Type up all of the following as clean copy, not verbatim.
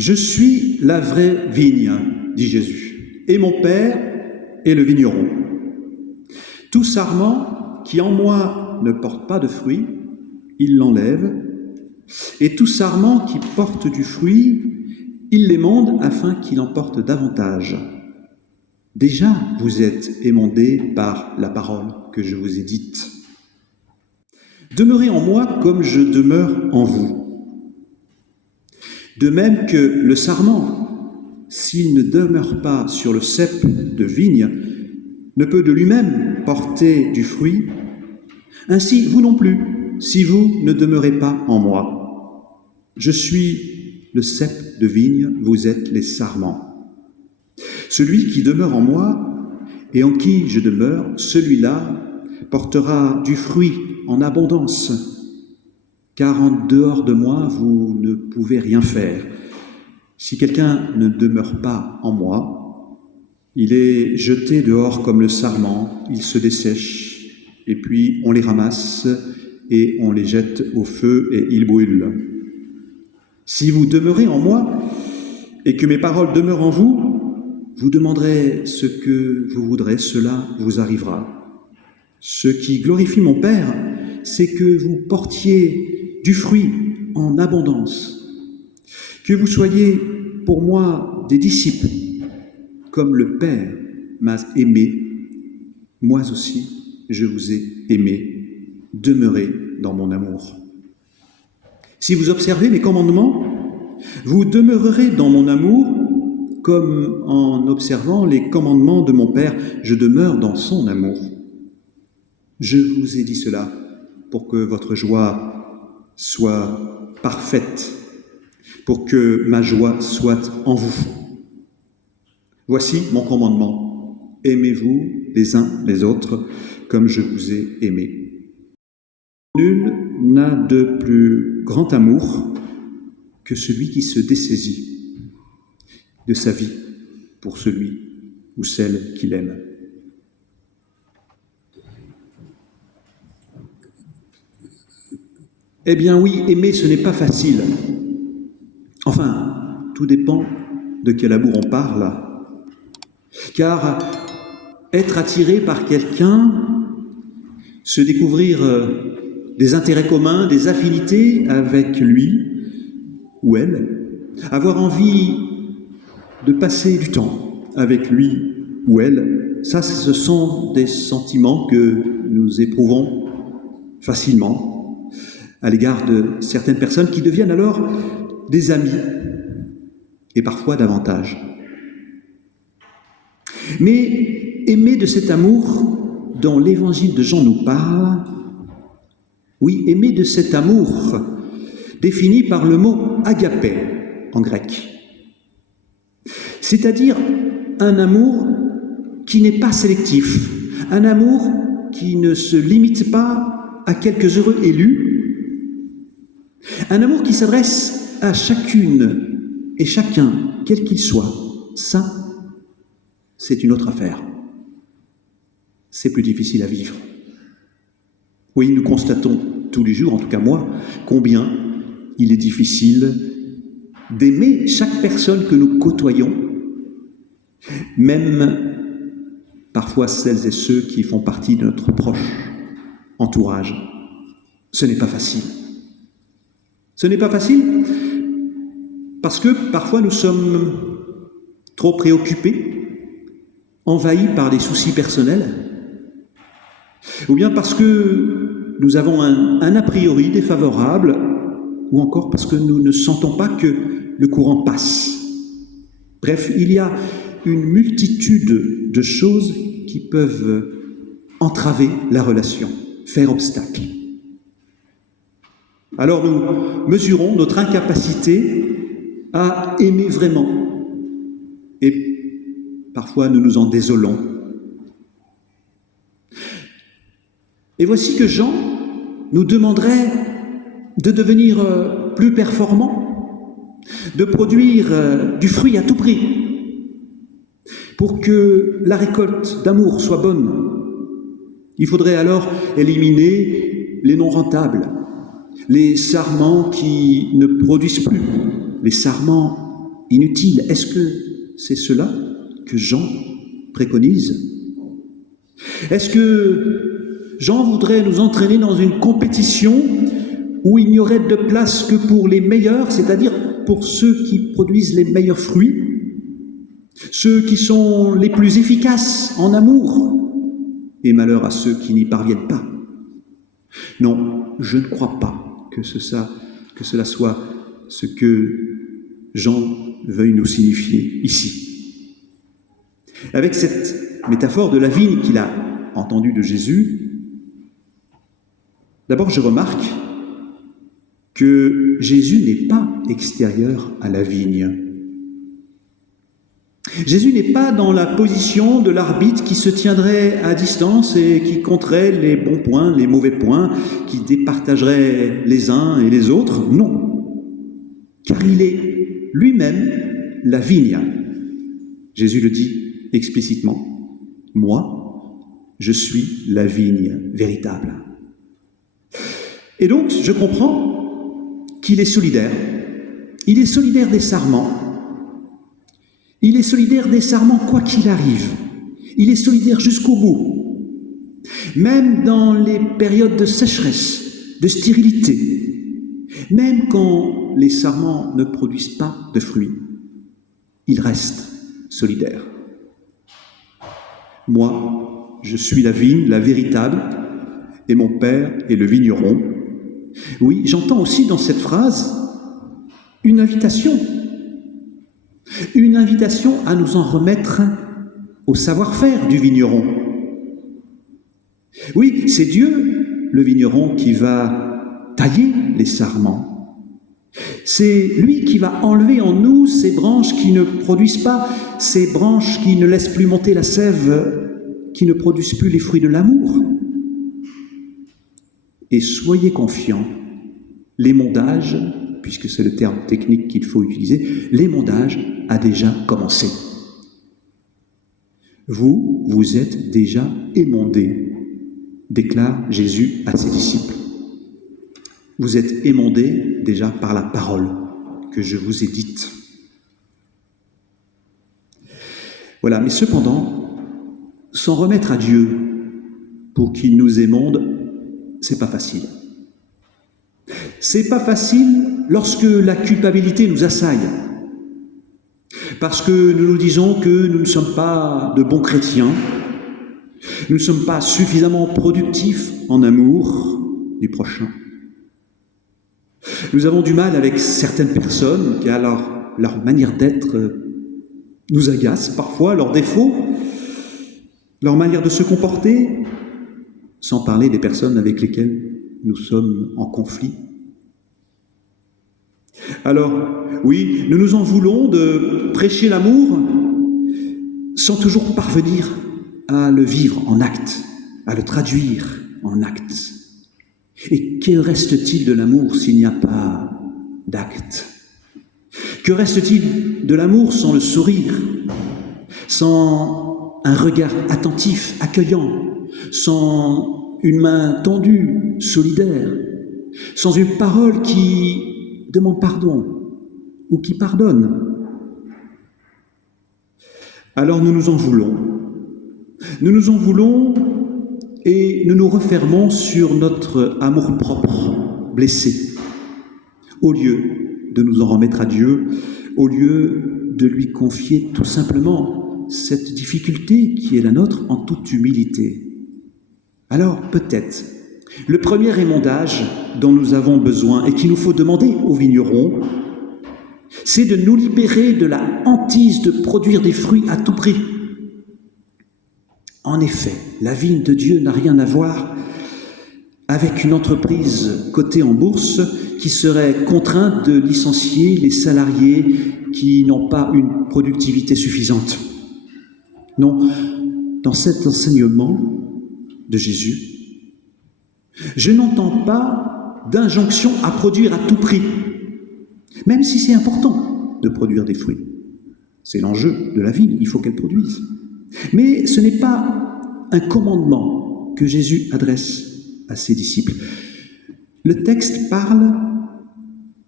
Je suis la vraie vigne, dit Jésus, et mon Père est le vigneron. Tout sarment qui en moi ne porte pas de fruit, il l'enlève, et tout sarment qui porte du fruit, il l'émonde afin qu'il en porte davantage. Déjà, vous êtes émondés par la parole que je vous ai dite. Demeurez en moi comme je demeure en vous. De même que le sarment, s'il ne demeure pas sur le cep de vigne, ne peut de lui-même porter du fruit, ainsi vous non plus, si vous ne demeurez pas en moi. Je suis le cep de vigne, vous êtes les sarments. Celui qui demeure en moi et en qui je demeure, celui-là portera du fruit en abondance, car en dehors de moi, vous ne pouvez rien faire. Si quelqu'un ne demeure pas en moi, il est jeté dehors comme le sarment, il se dessèche, et puis on les ramasse et on les jette au feu et ils brûlent. Si vous demeurez en moi et que mes paroles demeurent en vous, vous demanderez ce que vous voudrez, cela vous arrivera. Ce qui glorifie mon Père, c'est que vous portiez du fruit en abondance, que vous soyez pour moi des disciples, comme le Père m'a aimé, moi aussi je vous ai aimé, demeurez dans mon amour. Si vous observez mes commandements, vous demeurerez dans mon amour, comme en observant les commandements de mon Père, je demeure dans son amour. Je vous ai dit cela pour que votre joie soit parfaite, pour que ma joie soit en vous. Voici mon commandement. Aimez-vous les uns les autres comme je vous ai aimés. Nul n'a de plus grand amour que celui qui se dessaisit de sa vie pour celui ou celle qu'il aime. Eh bien oui, aimer, ce n'est pas facile. Enfin, tout dépend de quel amour on parle. Car être attiré par quelqu'un, se découvrir des intérêts communs, des affinités avec lui ou elle, avoir envie de passer du temps avec lui ou elle, ça, ce sont des sentiments que nous éprouvons facilement à l'égard de certaines personnes qui deviennent alors des amis, et parfois davantage. Mais aimer de cet amour dont l'évangile de Jean nous parle, oui, aimer de cet amour défini par le mot agapé en grec, c'est-à-dire un amour qui n'est pas sélectif, un amour qui ne se limite pas à quelques heureux élus, un amour qui s'adresse à chacune et chacun, quel qu'il soit. Ça, c'est une autre affaire. C'est plus difficile à vivre. Oui, nous constatons tous les jours, en tout cas moi, combien il est difficile d'aimer chaque personne que nous côtoyons, même parfois celles et ceux qui font partie de notre proche entourage. Ce n'est pas facile. Ce n'est pas facile parce que parfois nous sommes trop préoccupés, envahis par des soucis personnels, ou bien parce que nous avons un a priori défavorable, ou encore parce que nous ne sentons pas que le courant passe. Bref, il y a une multitude de choses qui peuvent entraver la relation, faire obstacle. Alors nous mesurons notre incapacité à aimer vraiment. Et parfois nous nous en désolons. Et voici que Jean nous demanderait de devenir plus performants, de produire du fruit à tout prix. Pour que la récolte d'amour soit bonne, il faudrait alors éliminer les non rentables, les sarments qui ne produisent plus, les sarments inutile. Est-ce que c'est cela que Jean préconise? Est-ce que Jean voudrait nous entraîner dans une compétition où il n'y aurait de place que pour les meilleurs, c'est-à-dire pour ceux qui produisent les meilleurs fruits, ceux qui sont les plus efficaces en amour, et malheur à ceux qui n'y parviennent pas? Non, je ne crois pas que cela soit ce que Jean veuille nous signifier ici. Avec cette métaphore de la vigne qu'il a entendue de Jésus, d'abord je remarque que Jésus n'est pas extérieur à la vigne. Jésus n'est pas dans la position de l'arbitre qui se tiendrait à distance et qui compterait les bons points, les mauvais points, qui départagerait les uns et les autres. Non, car il est lui-même la vigne. Jésus le dit explicitement. Moi, je suis la vigne véritable. Et donc, je comprends qu'il est solidaire. Il est solidaire des sarments. Il est solidaire des sarments quoi qu'il arrive. Il est solidaire jusqu'au bout. Même dans les périodes de sécheresse, de stérilité, même quand les sarments ne produisent pas de fruits, il reste solidaire. Moi, je suis la vigne, la véritable, et mon Père est le vigneron. Oui, j'entends aussi dans cette phrase une invitation à nous en remettre au savoir-faire du vigneron. Oui, c'est Dieu, le vigneron, qui va tailler les sarments. C'est lui qui va enlever en nous ces branches qui ne produisent pas, ces branches qui ne laissent plus monter la sève, qui ne produisent plus les fruits de l'amour. Et soyez confiants, l'émondage, puisque c'est le terme technique qu'il faut utiliser, l'émondage a déjà commencé. Vous êtes déjà émondés, déclare Jésus à ses disciples. Vous êtes émondés déjà par la parole que je vous ai dite. Voilà, mais cependant, s'en remettre à Dieu pour qu'il nous émonde, c'est pas facile. C'est pas facile lorsque la culpabilité nous assaille. Parce que nous nous disons que nous ne sommes pas de bons chrétiens, nous ne sommes pas suffisamment productifs en amour du prochain. Nous avons du mal avec certaines personnes qui, alors, leur manière d'être nous agace parfois, leurs défauts, leur manière de se comporter, sans parler des personnes avec lesquelles nous sommes en conflit. Alors, oui, nous nous en voulons de prêcher l'amour sans toujours parvenir à le vivre en acte, à le traduire en acte. Et que reste-t-il de l'amour s'il n'y a pas d'acte? Que reste-t-il de l'amour sans le sourire, sans un regard attentif, accueillant, sans une main tendue, solidaire, sans une parole qui demande pardon ou qui pardonne? Alors nous nous en voulons. Nous nous en voulons et nous nous refermons sur notre amour-propre blessé. Au lieu de nous en remettre à Dieu, au lieu de lui confier tout simplement cette difficulté qui est la nôtre en toute humilité. Alors peut-être, le premier émondage dont nous avons besoin et qu'il nous faut demander aux vignerons, c'est de nous libérer de la hantise de produire des fruits à tout prix. En effet, la vigne de Dieu n'a rien à voir avec une entreprise cotée en bourse qui serait contrainte de licencier les salariés qui n'ont pas une productivité suffisante. Non, dans cet enseignement de Jésus, je n'entends pas d'injonction à produire à tout prix, même si c'est important de produire des fruits. C'est l'enjeu de la vigne, il faut qu'elle produise. Mais ce n'est pas un commandement que Jésus adresse à ses disciples. Le texte parle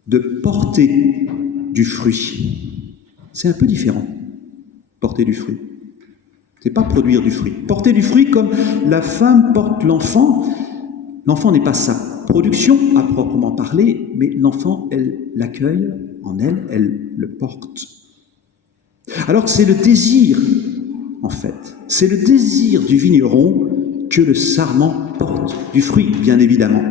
de porter du fruit. C'est un peu différent, porter du fruit. C'est pas produire du fruit. Porter du fruit comme la femme porte l'enfant. L'enfant n'est pas sa production à proprement parler, mais l'enfant, elle l'accueille en elle, elle le porte. Alors c'est le désir, en fait, c'est le désir du vigneron que le sarment porte du fruit, bien évidemment.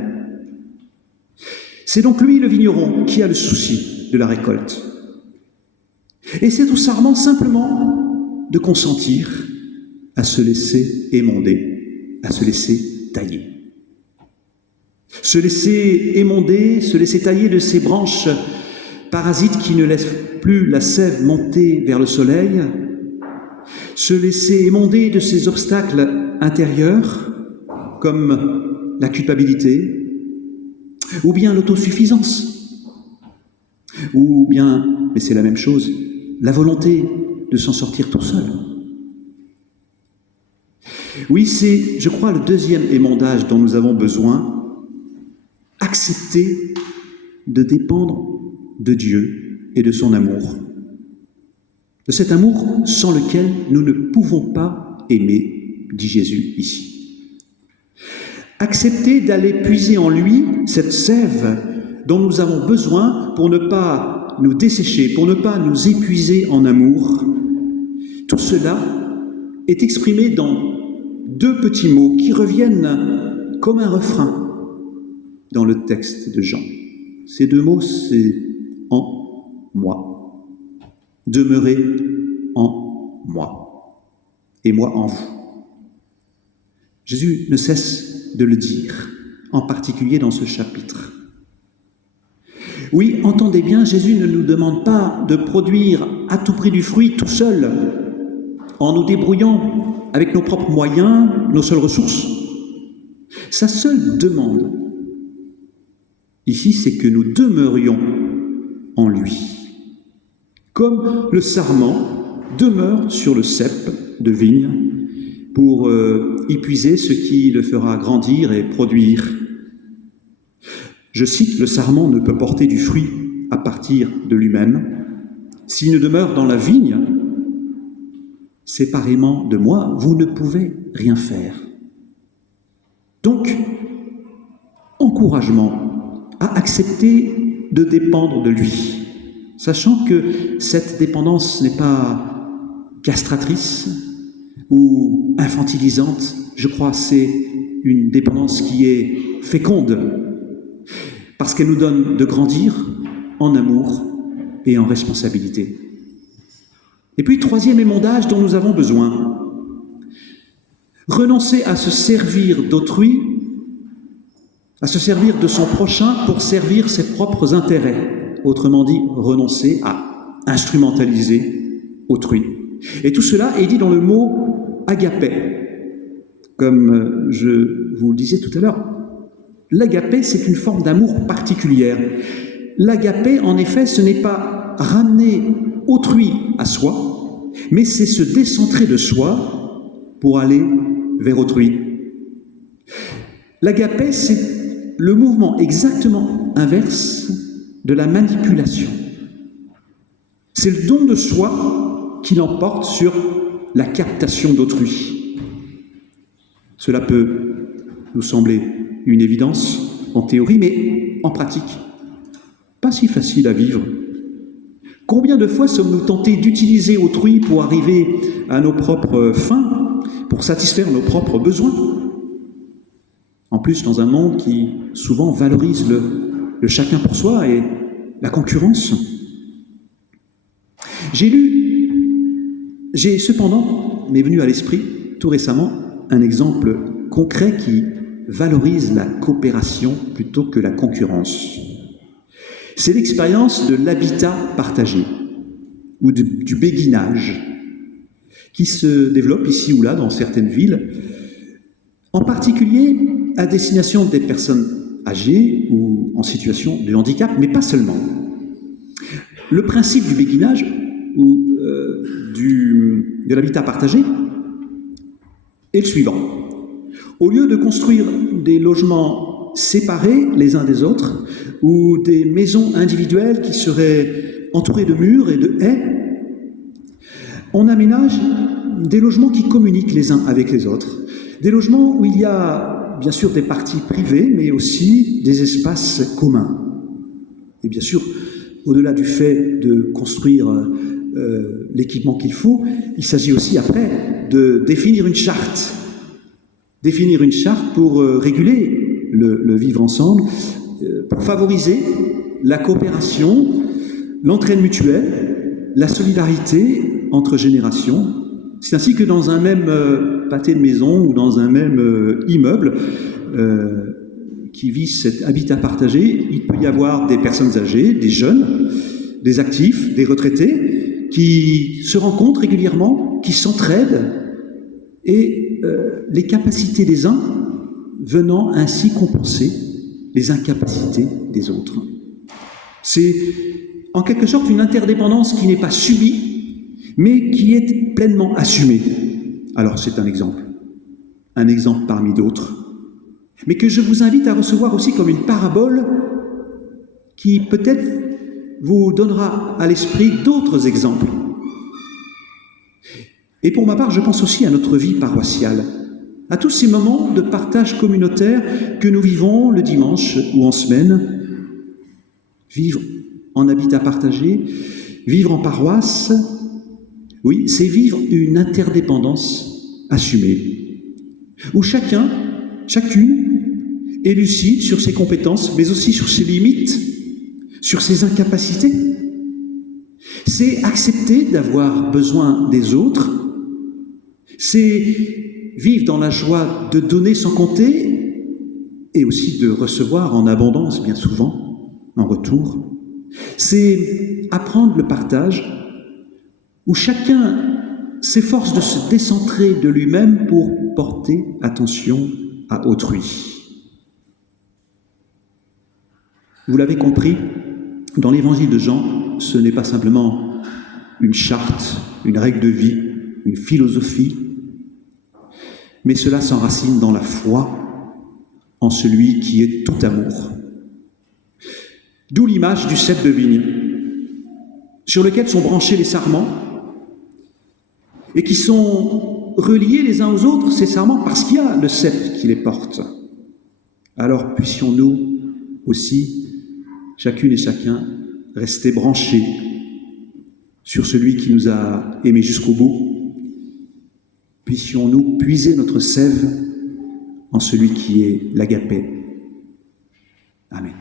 C'est donc lui, le vigneron, qui a le souci de la récolte. Et c'est au sarment simplement de consentir à se laisser émonder, à se laisser tailler. Se laisser émonder, se laisser tailler de ces branches parasites qui ne laissent plus la sève monter vers le soleil, se laisser émonder de ces obstacles intérieurs, comme la culpabilité, ou bien l'autosuffisance, ou bien, mais c'est la même chose, la volonté de s'en sortir tout seul. Oui, c'est, je crois, le deuxième émondage dont nous avons besoin, accepter de dépendre de Dieu et de son amour. De cet amour sans lequel nous ne pouvons pas aimer, dit Jésus ici. Accepter d'aller puiser en lui cette sève dont nous avons besoin pour ne pas nous dessécher, pour ne pas nous épuiser en amour. Tout cela est exprimé dans deux petits mots qui reviennent comme un refrain dans le texte de Jean. Ces deux mots, c'est « en moi ». Demeurez en moi et moi en vous. Jésus ne cesse de le dire, en particulier dans ce chapitre. Oui, entendez bien, Jésus ne nous demande pas de produire à tout prix du fruit tout seul, en nous débrouillant avec nos propres moyens, nos seules ressources. Sa seule demande, ici, c'est que nous demeurions en lui. Comme le sarment demeure sur le cep de vigne pour y puiser ce qui le fera grandir et produire. Je cite, le sarment ne peut porter du fruit à partir de lui-même. S'il ne demeure dans la vigne, séparément de moi, vous ne pouvez rien faire. Donc, encouragement à accepter de dépendre de lui, sachant que cette dépendance n'est pas castratrice ou infantilisante. Je crois que c'est une dépendance qui est féconde, parce qu'elle nous donne de grandir en amour et en responsabilité. Et puis, troisième émondage dont nous avons besoin, renoncer à se servir d'autrui, à se servir de son prochain pour servir ses propres intérêts. Autrement dit, renoncer à instrumentaliser autrui. Et tout cela est dit dans le mot agapé. Comme je vous le disais tout à l'heure, l'agapé, c'est une forme d'amour particulière. L'agapé, en effet, ce n'est pas ramener autrui à soi, mais c'est se décentrer de soi pour aller vers autrui. L'agapé, c'est le mouvement exactement inverse de la manipulation. C'est le don de soi qui l'emporte sur la captation d'autrui. Cela peut nous sembler une évidence en théorie, mais en pratique, pas si facile à vivre. Combien de fois sommes-nous tentés d'utiliser autrui pour arriver à nos propres fins, pour satisfaire nos propres besoins? En plus, dans un monde qui souvent valorise le chacun pour soi et la concurrence. J'ai cependant, m'est venu à l'esprit tout récemment, un exemple concret qui valorise la coopération plutôt que la concurrence. C'est l'expérience de l'habitat partagé, ou du béguinage, qui se développe ici ou là dans certaines villes, en particulier à destination des personnes âgées ou en situation de handicap, mais pas seulement. Le principe du béguinage ou de l'habitat partagé est le suivant. Au lieu de construire des logements séparés les uns des autres ou des maisons individuelles qui seraient entourées de murs et de haies, On aménage des logements qui communiquent les uns avec les autres, des logements où il y a bien sûr des parties privées, mais aussi des espaces communs. Et bien sûr, au-delà du fait de construire l'équipement qu'il faut, il s'agit aussi après de définir une charte pour réguler le vivre ensemble, pour favoriser la coopération, l'entraide mutuelle, la solidarité entre générations. C'est ainsi que dans un même pâté de maison ou dans un même immeuble qui vise cet habitat partagé, il peut y avoir des personnes âgées, des jeunes, des actifs, des retraités, qui se rencontrent régulièrement, qui s'entraident, et les capacités des uns venant ainsi compenser les incapacités des autres. C'est en quelque sorte une interdépendance qui n'est pas subie, mais qui est pleinement assumée. Alors c'est un exemple parmi d'autres, mais que je vous invite à recevoir aussi comme une parabole qui peut-être vous donnera à l'esprit d'autres exemples. Et pour ma part, je pense aussi à notre vie paroissiale, à tous ces moments de partage communautaire que nous vivons le dimanche ou en semaine. Vivre en habitat partagé, vivre en paroisse, oui, c'est vivre une interdépendance assumée, où chacune est lucide sur ses compétences, mais aussi sur ses limites, sur ses incapacités. C'est accepter d'avoir besoin des autres, c'est vivre dans la joie de donner sans compter et aussi de recevoir en abondance, bien souvent, en retour. C'est apprendre le partage, où chacun s'efforce de se décentrer de lui-même pour porter attention à autrui. Vous l'avez compris, dans l'évangile de Jean, ce n'est pas simplement une charte, une règle de vie, une philosophie, mais cela s'enracine dans la foi en celui qui est tout amour. D'où l'image du cep de vigne, sur lequel sont branchés les sarments, et qui sont reliés les uns aux autres, ces sarments, parce qu'il y a le cep qui les porte. Alors puissions-nous aussi, chacune et chacun, rester branchés sur celui qui nous a aimés jusqu'au bout. Puissions-nous puiser notre sève en celui qui est l'agapé. Amen.